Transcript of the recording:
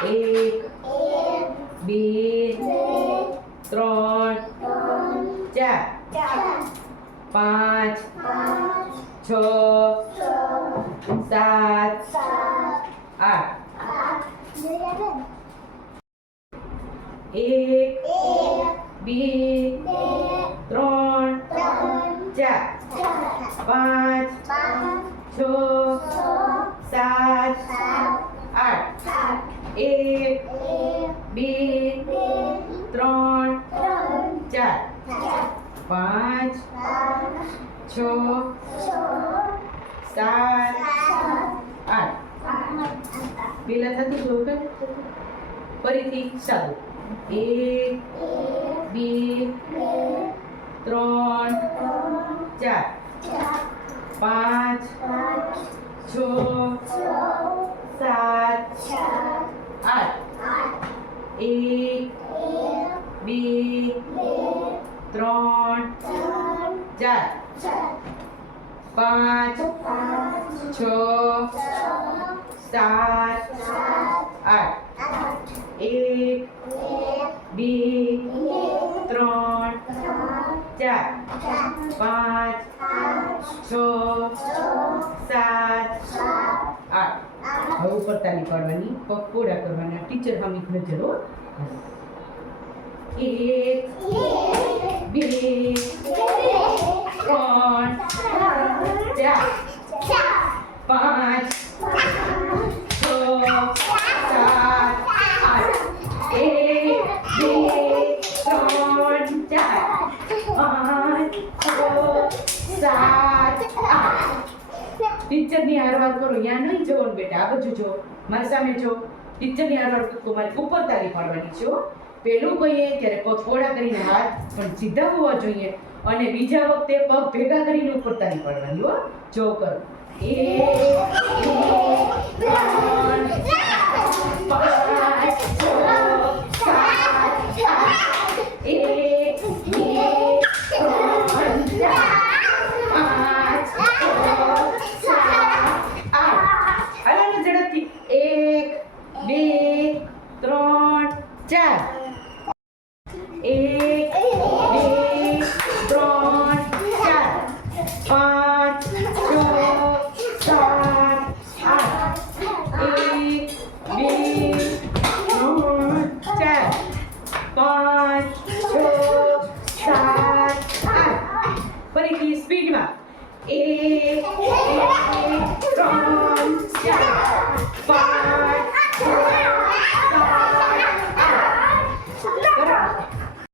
એક બે ત્રણ ચાર પાંચ છ સાત આઠ એક બે ત્રણ ચાર પાંચ છ સાત આઠ એક બે ત્રણ ચાર પાંચ છ સાત આઠ પેલા થતું જોયું કે ફરીથી ચાલુ એક બે ત્રણ ચાર પાંચ છ સાત આઠ એક બે ત્રણ ચાર પાંચ છ સાત આઠ એક બે ત્રણ ચાર પાંચ છ સાત આઠ હવે ઉપર તાલી પાડવાની પગ પોડા કરવાના ટીચર સામે નજર હો એક બે ત્રણ ચાર પાંચ છ સાત આઠ એક બે ત્રણ ચાર પાંચ છ સાત આઠ ટીચરની હારવાર કરો ત્યાં નહીં જોવાનું બેટા આ બાજુ જો મારી સામે જો ટીચરની હારવાર તો મારે ઉપર તાલી પાડવાની છે પેલું કહીએ ત્યારે પગ પોળા કરીને હાથ પણ સીધા હોવા જોઈએ અને બીજા વખતે પગ ભેગા કરીને ઉપર તાલી પાડવાની હો જો કરો એક